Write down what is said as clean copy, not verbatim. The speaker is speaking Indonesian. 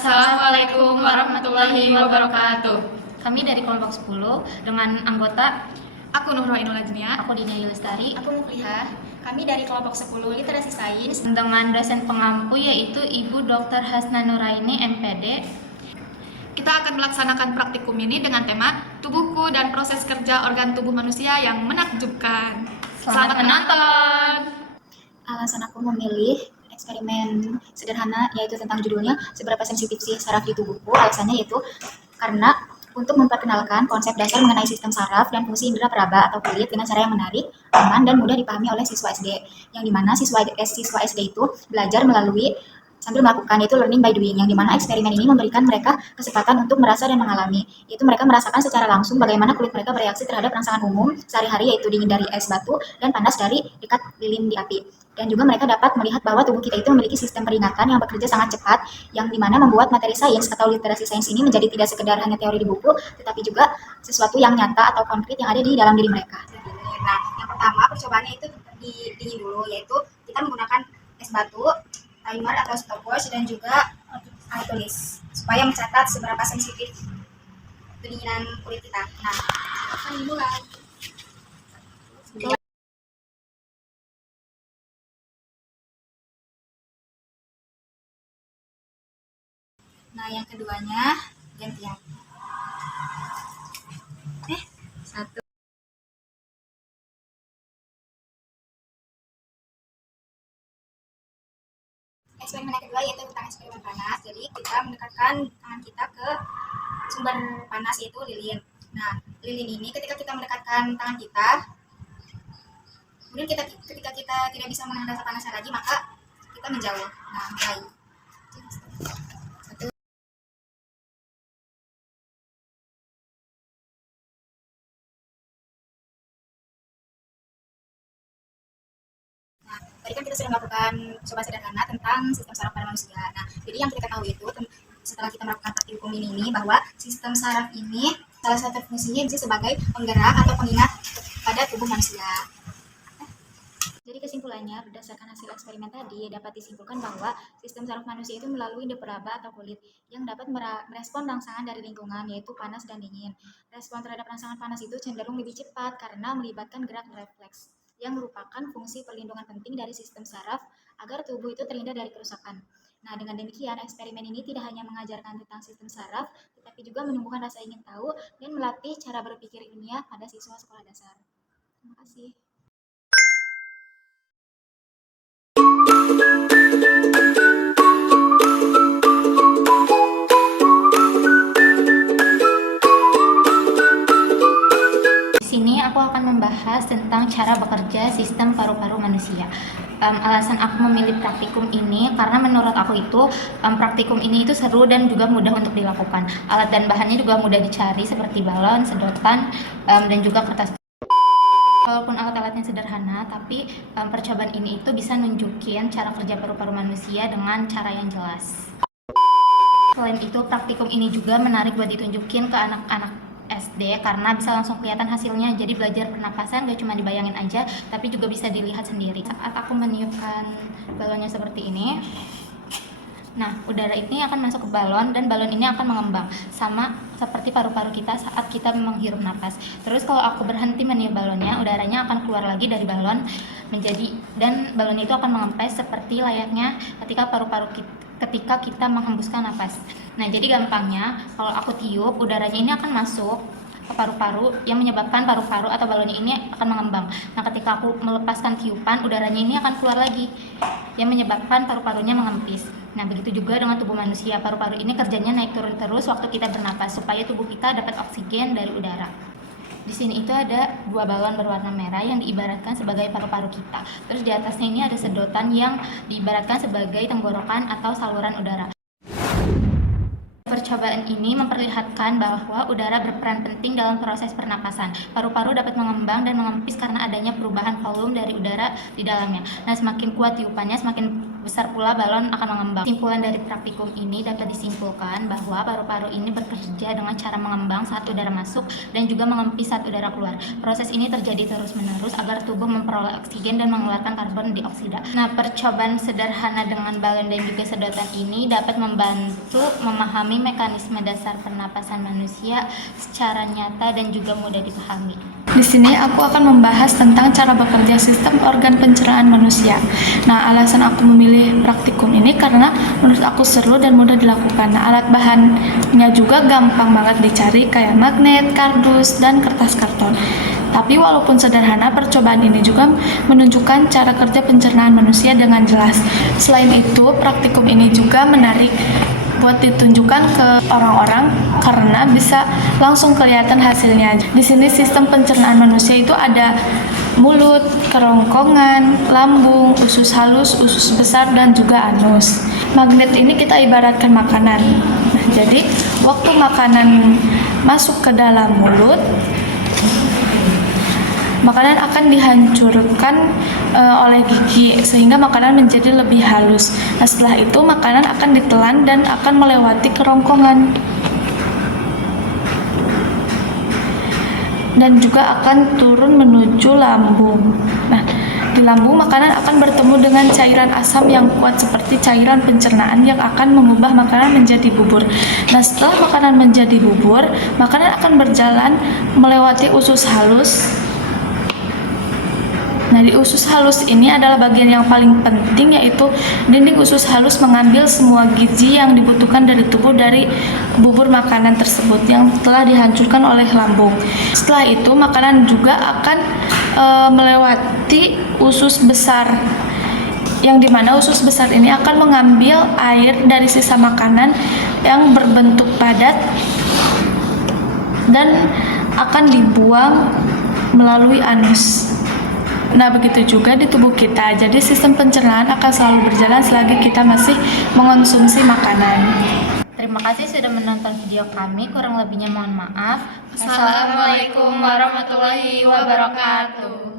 Assalamualaikum warahmatullahi wabarakatuh. Kami dari kelompok 10 dengan anggota Aku Nurul Ainul Ajnia. aku Dina Yulistari. Aku Muflihah. Kami dari kelompok 10 Literasi Sains Dengan dosen pengampu yaitu Ibu Dr. Hasna Nuraini MPD. Kita akan melaksanakan praktikum ini dengan tema tubuhku dan proses kerja organ tubuh manusia yang menakjubkan. Selamat menonton. Alasan aku memilih eksperimen sederhana yaitu tentang judulnya seberapa sensitif sih saraf di tubuhku. Alasannya yaitu karena untuk memperkenalkan konsep dasar mengenai sistem saraf dan fungsi indera peraba atau kulit dengan cara yang menarik, aman, dan mudah dipahami oleh siswa SD. Yang dimana siswa SD itu belajar melalui sambil melakukan, yaitu learning by doing, yang dimana eksperimen ini memberikan mereka kesempatan untuk merasa dan mengalami, yaitu mereka merasakan secara langsung bagaimana kulit mereka bereaksi terhadap rangsangan umum sehari-hari, yaitu dingin dari es batu dan panas dari dekat lilin di api. Dan juga mereka dapat melihat bahwa tubuh kita itu memiliki sistem peringatan yang bekerja sangat cepat, yang dimana membuat materi sains atau literasi sains ini menjadi tidak sekedar hanya teori di buku, tetapi juga sesuatu yang nyata atau konkret yang ada di dalam diri mereka. Nah, yang pertama percobaannya itu dingin dulu, yaitu kita menggunakan es batu, timer atau stopwatch, dan juga alat tulis supaya mencatat seberapa sensitif kedinginan kulit kita. Nah, akan dimulai. Nah, yang keduanya gantian. Satu. Eksperimen yang kedua yaitu tentang eksperimen panas. Jadi kita mendekatkan tangan kita ke sumber panas yaitu lilin. Nah, lilin ini ketika kita mendekatkan tangan kita, kemudian ketika kita tidak bisa menahan rasa panasnya lagi, maka kita menjauh. Nah, mulai. Satu. Nah, tadi kan kita sudah melakukan coba sederhana tentang sistem saraf pada manusia. Nah, jadi yang kita tahu itu setelah kita melakukan praktikum ini bahwa sistem saraf ini salah satu fungsinya bisa sebagai penggerak atau pengingat pada tubuh manusia. Jadi kesimpulannya, berdasarkan hasil eksperimen tadi, dapat disimpulkan bahwa sistem saraf manusia itu melalui indera peraba atau kulit yang dapat merespon rangsangan dari lingkungan, yaitu panas dan dingin. Respon terhadap rangsangan panas itu cenderung lebih cepat karena melibatkan gerak refleks, yang merupakan fungsi perlindungan penting dari sistem saraf agar tubuh itu terhindar dari kerusakan. Nah, dengan demikian, eksperimen ini tidak hanya mengajarkan tentang sistem saraf, tetapi juga menumbuhkan rasa ingin tahu dan melatih cara berpikir ilmiah pada siswa sekolah dasar. Terima kasih. Di sini aku akan membahas tentang cara bekerja sistem paru-paru manusia. Alasan aku memilih praktikum ini karena menurut aku itu praktikum ini itu seru dan juga mudah untuk dilakukan. Alat dan bahannya juga mudah dicari seperti balon, sedotan, dan juga kertas. Walaupun alat-alatnya sederhana, tapi percobaan ini itu bisa nunjukin cara kerja paru-paru manusia dengan cara yang jelas. Selain itu, praktikum ini juga menarik buat ditunjukin ke anak-anak SD karena bisa langsung kelihatan hasilnya. Jadi belajar pernapasan gak cuma dibayangin aja, tapi juga bisa dilihat sendiri. Saat aku meniupkan balonnya seperti ini, nah udara ini akan masuk ke balon dan balon ini akan mengembang sama seperti paru-paru kita saat kita menghirup napas. Terus kalau aku berhenti meniup balonnya, udaranya akan keluar lagi dari balon dan balonnya itu akan mengempes seperti layaknya ketika kita menghembuskan napas. Nah, jadi gampangnya kalau aku tiup, udaranya ini akan masuk ke paru-paru yang menyebabkan paru-paru atau balonnya ini akan mengembang. Nah, ketika aku melepaskan tiupan, udaranya ini akan keluar lagi yang menyebabkan paru-parunya mengempis. Nah, begitu juga dengan tubuh manusia. Paru-paru ini kerjanya naik turun terus waktu kita bernapas supaya tubuh kita dapat oksigen dari udara. Di sini itu ada 2 balon berwarna merah yang diibaratkan sebagai paru-paru kita. Terus di atasnya ini ada sedotan yang diibaratkan sebagai tenggorokan atau saluran udara. Percobaan ini memperlihatkan bahwa udara berperan penting dalam proses pernapasan. Paru-paru dapat mengembang dan mengempis karena adanya perubahan volume dari udara di dalamnya. Nah, semakin kuat tiupannya, semakin besar pula balon akan mengembang. Kesimpulan dari praktikum ini dapat disimpulkan bahwa paru-paru ini bekerja dengan cara mengembang saat udara masuk dan juga mengempis saat udara keluar. Proses ini terjadi terus-menerus agar tubuh memperoleh oksigen dan mengeluarkan karbon dioksida. Nah, percobaan sederhana dengan balon dan juga sedotan ini dapat membantu memahami mekanisme dasar pernapasan manusia secara nyata dan juga mudah dipahami. Di sini aku akan membahas tentang cara bekerja sistem organ pencernaan manusia. Nah, alasan aku memilih praktikum ini karena menurut aku seru dan mudah dilakukan. Nah, alat bahannya juga gampang banget dicari kayak magnet, kardus, dan kertas karton. Tapi walaupun sederhana, percobaan ini juga menunjukkan cara kerja pencernaan manusia dengan jelas. Selain itu, praktikum ini juga menarik buat ditunjukkan ke orang-orang karena bisa langsung kelihatan hasilnya. Di sini sistem pencernaan manusia itu ada mulut, kerongkongan, lambung, usus halus, usus besar, dan juga anus. Magnet ini kita ibaratkan makanan. Nah, jadi waktu makanan masuk ke dalam mulut, makanan akan dihancurkan oleh gigi sehingga makanan menjadi lebih halus. Nah, setelah itu makanan akan ditelan dan akan melewati kerongkongan dan juga akan turun menuju lambung. Nah, di lambung makanan akan bertemu dengan cairan asam yang kuat seperti cairan pencernaan yang akan mengubah makanan menjadi bubur. Nah, setelah makanan menjadi bubur, makanan akan berjalan melewati usus halus. Nah, di usus halus ini adalah bagian yang paling penting, yaitu dinding usus halus mengambil semua gizi yang dibutuhkan dari tubuh dari bubur makanan tersebut yang telah dihancurkan oleh lambung. Setelah itu makanan juga akan melewati usus besar, yang dimana usus besar ini akan mengambil air dari sisa makanan yang berbentuk padat dan akan dibuang melalui anus. Nah, begitu juga di tubuh kita. Jadi sistem pencernaan akan selalu berjalan selagi kita masih mengonsumsi makanan. Terima kasih sudah menonton video kami. Kurang lebihnya mohon maaf. Assalamualaikum warahmatullahi wabarakatuh.